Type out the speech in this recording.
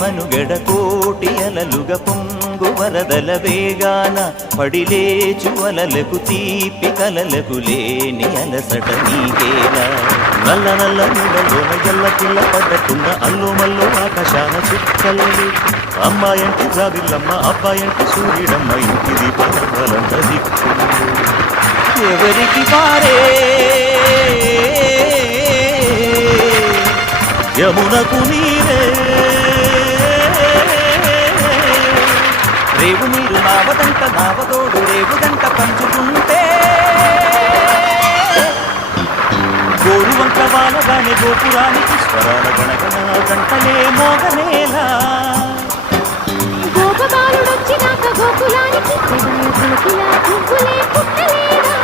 మనుగడ కోటి అలలుగ పొంగు వరదల వేగాన పడిలేచు అలలకు తీపి కలలకు లేని అలసట నీకేలా నల్ల నల్ల నీళ్ళలోన ఎల్ల పిల్ల పడ్డట్టున్న అల్లు మల్లు ఆకాశాన చుక్కల్లి అమ్మాయంటి జాబిల్లమ్మ అబ్బాయంటి సూర్యుడమ్మ ఇంటి దీపాలంట దిక్కు ఎవరికి పారే యమునకు నీరే రేవు నీరు నావదంట నావతోడు రేవుదంట పంచుకుంటే గోరు వంక వానగానే గోపురానికి స్వరాల గణగణ గంటలే మోగనేలా గోపబాలుడొచ్చినాక గోకులానికి పువ్వులే పుట్టలేదా